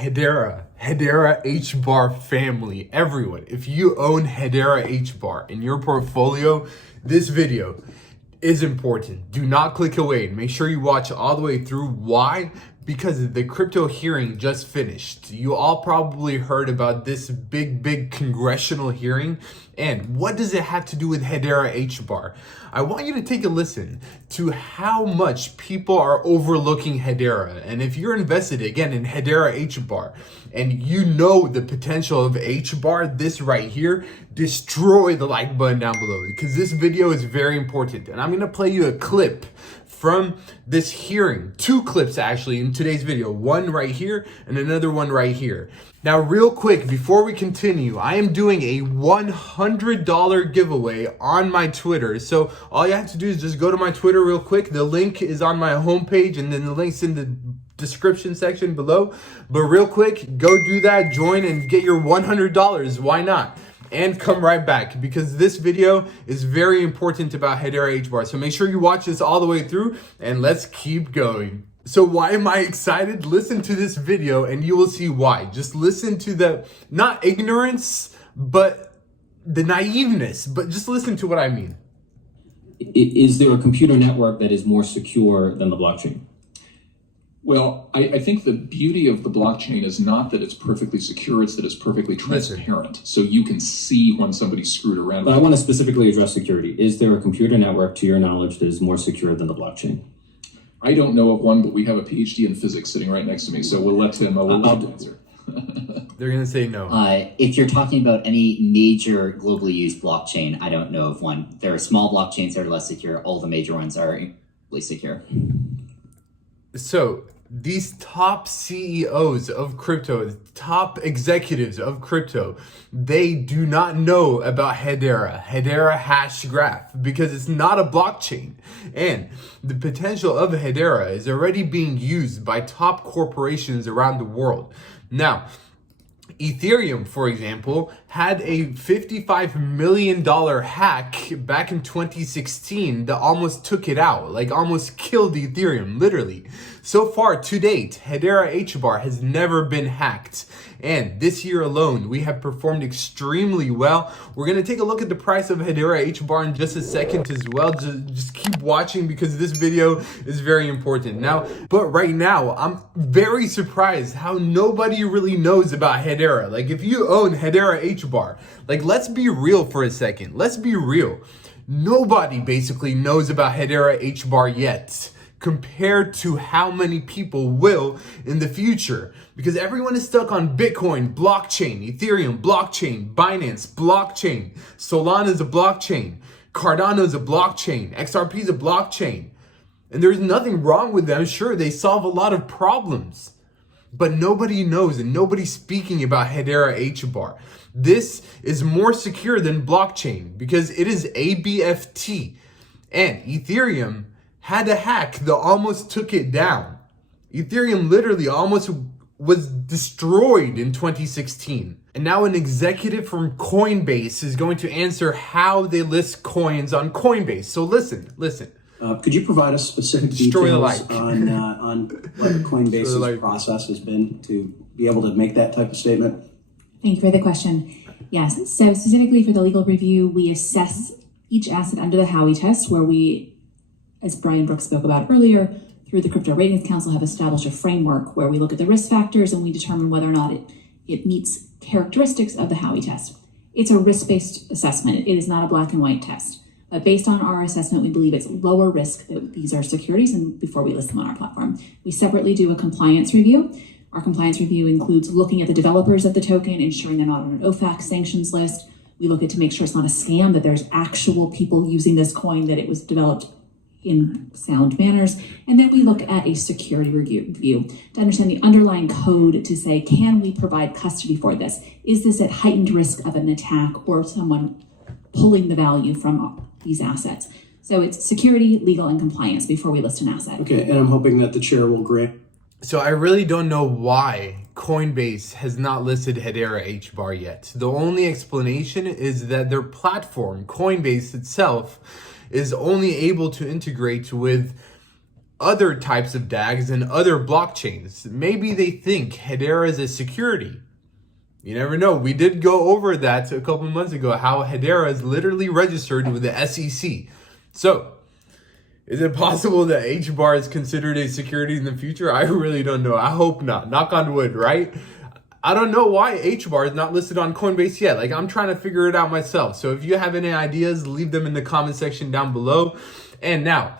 Hedera HBAR family, everyone, if you own Hedera HBAR in your portfolio, this video is important. Do not click away. Make sure you watch all the way through. Why? Because the crypto hearing just finished. You all probably heard about this big congressional hearing. And what does it have to do with Hedera HBAR? I want you to take a listen to how much people are overlooking Hedera. And if you're invested again in Hedera HBAR and you know the potential of HBAR, this right here, destroy the like button down below because this video is very important. And I'm gonna play you a clip from this hearing, two clips actually in today's video, one right here and another one right here. Now, real quick, before we continue, I am doing a $100 giveaway on my Twitter. So all you have to do is just go to my Twitter real quick. The link is on my homepage and then the link's in the description section below. But real quick, go do that, join and get your $100. Why not? And come right back because this video is very important about Hedera HBAR. So make sure you watch this all the way through and let's keep going. So why am I excited? Listen to this video and you will see why. Just listen to the, not ignorance, but the naiveness, but just listen to what I mean. Is there a computer network that is more secure than the blockchain? Well, I think the beauty of the blockchain is not that it's perfectly secure, it's that it's perfectly transparent. So you can see when somebody's screwed around. But I want to specifically address security. Is there a computer network, to your knowledge, that is more secure than the blockchain? I don't know of one, but we have a PhD in physics sitting right next to me, so we'll let him answer. They're going to say no. If you're talking about any major globally used blockchain, I don't know of one. There are small blockchains that are less secure. All the major ones are really secure. So these top CEOs of crypto, top executives of crypto, they do not know about Hedera hash graph because it's not a blockchain. And the potential of Hedera is already being used by top corporations around the world. Now, Ethereum, for example, had a $55 million hack back in 2016 that almost took it out, like almost killed Ethereum, literally. So far to date, Hedera HBAR has never been hacked. And this year alone, we have performed extremely well. We're going to take a look at the price of Hedera HBAR in just a second as well. Just keep watching because this video is very important. Now, but right now, I'm very surprised how nobody really knows about Hedera. Like if you own Hedera HBAR, like let's be real for a second. Let's be real. Nobody basically knows about Hedera HBAR yet, compared to how many people will in the future. Because everyone is stuck on Bitcoin, blockchain, Ethereum, blockchain, Binance, blockchain, Solana is a blockchain, Cardano is a blockchain, XRP is a blockchain. And there's nothing wrong with them. Sure, they solve a lot of problems. But nobody knows and nobody's speaking about Hedera HBAR. This is more secure than blockchain because it is ABFT. And Ethereum had a hack that almost took it down. Ethereum literally almost was destroyed in 2016. And now an executive from Coinbase is going to answer how they list coins on Coinbase. So listen. Could you provide us specific details on what Coinbase's process has been to be able to make that type of statement? Thank you for the question. Yes, so specifically for the legal review, we assess each asset under the Howey test, where we, as Brian Brooks spoke about earlier, through the Crypto Ratings Council have established a framework where we look at the risk factors and we determine whether or not it meets characteristics of the Howey test. It's a risk-based assessment. It is not a black and white test. But based on our assessment, we believe it's lower risk that these are securities and before we list them on our platform. We separately do a compliance review. Our compliance review includes looking at the developers of the token, ensuring they're not on an OFAC sanctions list. We look at to make sure it's not a scam, that there's actual people using this coin, that it was developed in sound manners. And then we look at a security review to understand the underlying code to say, can we provide custody for this? Is this at heightened risk of an attack or someone pulling the value from these assets? So it's security, legal, and compliance before we list an asset. Okay, and I'm hoping that the chair will grant. So I really don't know why Coinbase has not listed Hedera HBAR yet. The only explanation is that their platform, Coinbase itself, is only able to integrate with other types of DAGs and other blockchains. Maybe they think Hedera is a security. You never know. We did go over that a couple months ago, how Hedera is literally registered with the SEC. So, is it possible that HBAR is considered a security in the future? I really don't know. I hope not. Knock on wood, right? I don't know why HBAR is not listed on Coinbase yet. Like, I'm trying to figure it out myself. So if you have any ideas, leave them in the comment section down below. And now,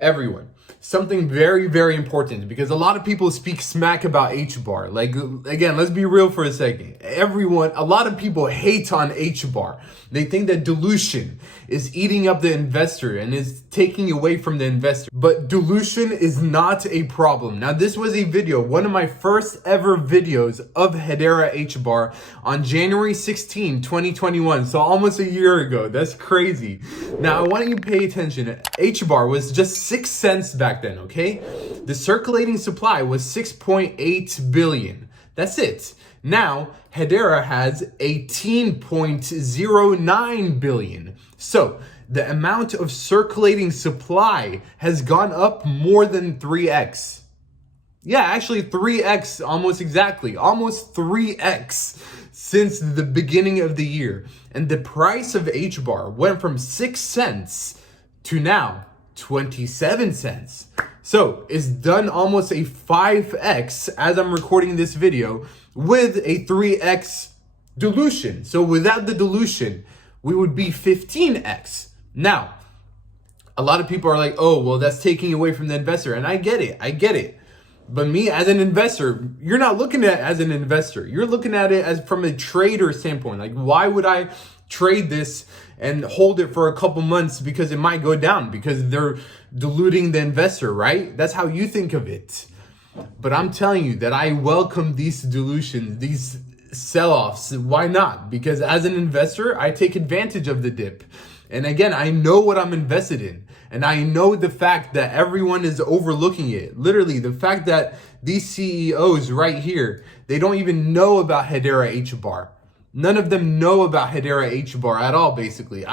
everyone, something very, very important, because a lot of people speak smack about HBAR. Like, again, let's be real for a second. A lot of people hate on HBAR. They think that dilution is eating up the investor and is taking away from the investor. But dilution is not a problem. Now, this was a video, one of my first ever videos of Hedera HBAR on January 16, 2021. So almost a year ago. That's crazy. Now, I want you to pay attention. HBAR was just 6 cents back then, okay? The circulating supply was 6.8 billion. That's it. Now, Hedera has 18.09 billion. So, the amount of circulating supply has gone up more than 3x. Yeah, actually 3x, almost exactly. Almost 3x since the beginning of the year. And the price of HBAR went from 6 cents to now 27 cents. So, it's done almost a 5x as I'm recording this video with a 3x dilution. So without the dilution, we would be 15x. Now, a lot of people are like, oh, well, that's taking away from the investor. And I get it. But me as an investor, you're not looking at it as an investor. You're looking at it as from a trader standpoint. Like, why would I trade this and hold it for a couple months because it might go down because they're diluting the investor, right? That's how you think of it. But I'm telling you that I welcome these dilutions, these sell-offs. Why not? Because as an investor, I take advantage of the dip. And again, I know what I'm invested in. And I know the fact that everyone is overlooking it. Literally, the fact that these CEOs right here, they don't even know about Hedera HBAR. None of them know about Hedera HBAR at all, basically.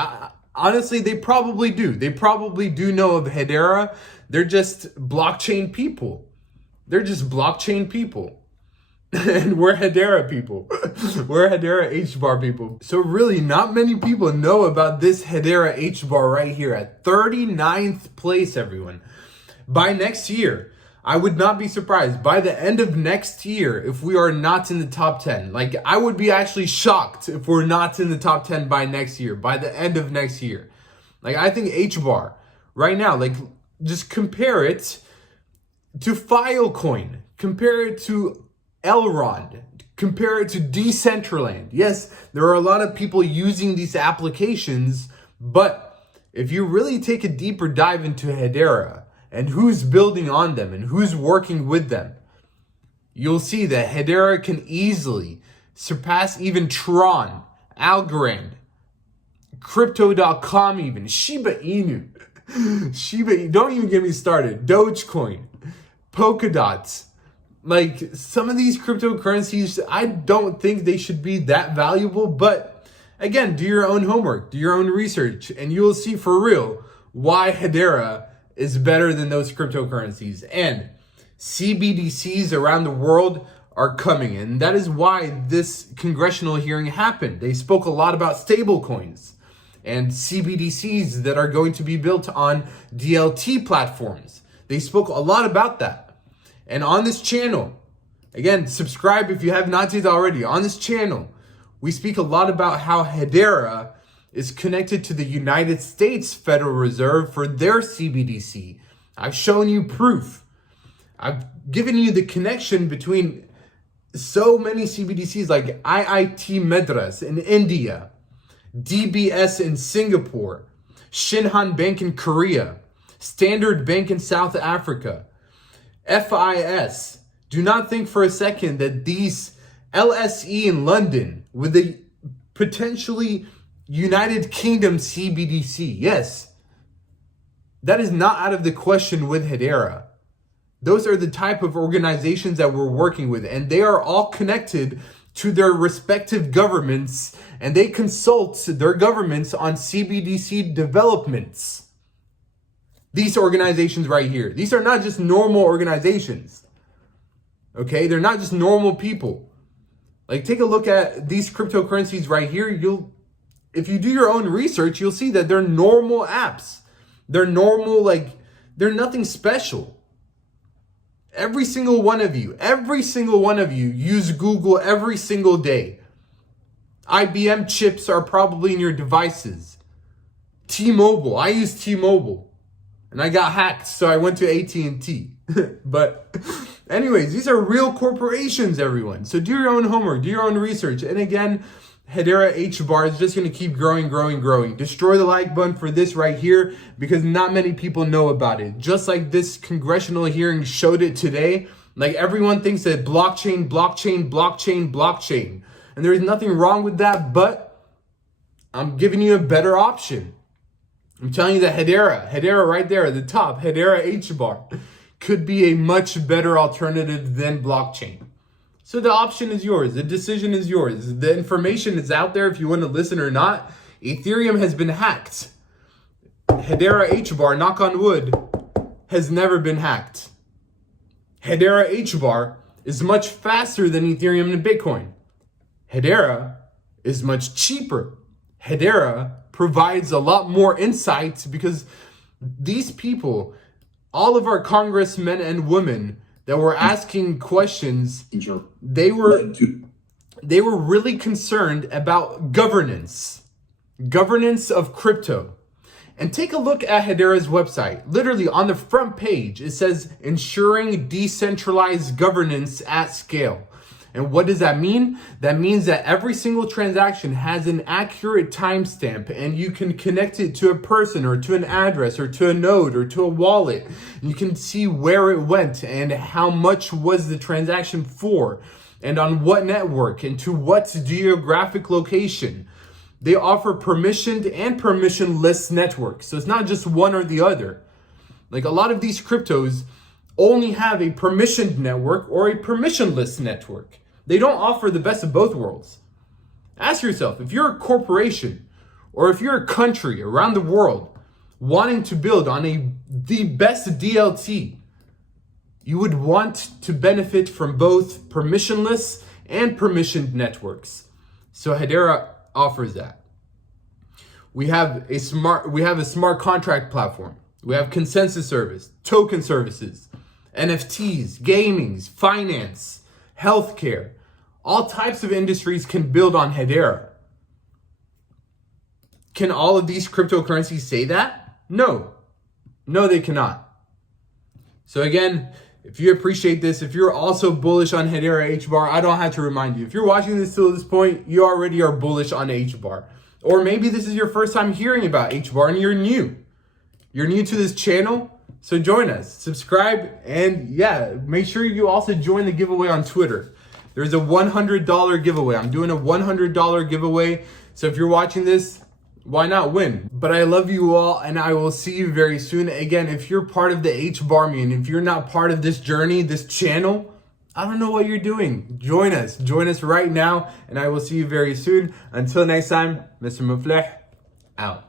Honestly, they probably do. They probably do know of Hedera. They're just blockchain people. They're just blockchain people. And we're Hedera people. We're Hedera HBAR people. So really, not many people know about this Hedera HBAR right here at 39th place, everyone. By next year, I would not be surprised. By the end of next year, if we are not in the top 10, like I would be actually shocked if we're not in the top 10 by next year, by the end of next year. Like I think HBAR right now, like just compare it to Filecoin, compare it to Elrond, compare it to Decentraland. Yes, there are a lot of people using these applications, but if you really take a deeper dive into Hedera and who's building on them and who's working with them, you'll see that Hedera can easily surpass even Tron, Algorand, Crypto.com even, Shiba Inu. Don't even get me started. Dogecoin, Polkadot. Like some of these cryptocurrencies, I don't think they should be that valuable, but again, do your own homework, do your own research, and you will see for real why Hedera is better than those cryptocurrencies. And CBDCs around the world are coming, and that is why this congressional hearing happened. They spoke a lot about stablecoins and CBDCs that are going to be built on DLT platforms. They spoke a lot about that. And on this channel, again, subscribe if you have not yet already. On this channel, we speak a lot about how Hedera is connected to the United States Federal Reserve for their CBDC. I've shown you proof. I've given you the connection between so many CBDCs like IIT Madras in India, DBS in Singapore, Shinhan Bank in Korea, Standard Bank in South Africa, FIS. Do not think for a second that these LSE in London with the potentially United Kingdom CBDC, yes, that is not out of the question with Hedera. Those are the type of organizations that we're working with, and they are all connected to their respective governments, and they consult their governments on CBDC developments. These organizations right here. These are not just normal organizations. Okay? They're not just normal people. Like, take a look at these cryptocurrencies right here. If you do your own research, you'll see that they're normal apps. They're normal, like, they're nothing special. Every single one of you use Google every single day. IBM chips are probably in your devices. T-Mobile, I use T-Mobile. And I got hacked, so I went to AT&T. But anyways, these are real corporations, everyone. So do your own homework, do your own research. And again, Hedera HBAR is just going to keep growing. Destroy the like button for this right here because not many people know about it. Just like this congressional hearing showed it today. Like, everyone thinks that blockchain. And there's nothing wrong with that, but I'm giving you a better option. I'm telling you that Hedera right there at the top, Hedera HBAR, could be a much better alternative than blockchain. So the option is yours. The decision is yours. The information is out there if you want to listen or not. Ethereum has been hacked. Hedera HBAR, knock on wood, has never been hacked. Hedera HBAR is much faster than Ethereum and Bitcoin. Hedera is much cheaper. Hedera provides a lot more insights because these people, all of our congressmen and women that were asking questions, they were really concerned about governance of crypto. And take a look at Hedera's website. Literally on the front page, it says ensuring decentralized governance at scale. And what does that mean? That means that every single transaction has an accurate timestamp and you can connect it to a person or to an address or to a node or to a wallet. And you can see where it went and how much was the transaction for and on what network and to what geographic location. They offer permissioned and permissionless networks. So it's not just one or the other. Like, a lot of these cryptos only have a permissioned network or a permissionless network. They don't offer the best of both worlds. Ask yourself, if you're a corporation or if you're a country around the world wanting to build on the best DLT, you would want to benefit from both permissionless and permissioned networks. So Hedera offers that. We have a smart contract platform. We have consensus service, token services, NFTs, gamings, finance, healthcare. All types of industries can build on Hedera. Can all of these cryptocurrencies say that? No. No, they cannot. So again, if you appreciate this, if you're also bullish on Hedera HBAR, I don't have to remind you. If you're watching this till this point, you already are bullish on HBAR. Or maybe this is your first time hearing about HBAR and you're new. You're new to this channel. So join us, subscribe, and yeah, make sure you also join the giveaway on Twitter. There's a $100 giveaway. I'm doing a $100 giveaway. So if you're watching this, why not win? But I love you all, and I will see you very soon. Again, if you're part of the HBAR and if you're not part of this journey, this channel, I don't know what you're doing. Join us right now, and I will see you very soon. Until next time, Mr. Mufleh, out.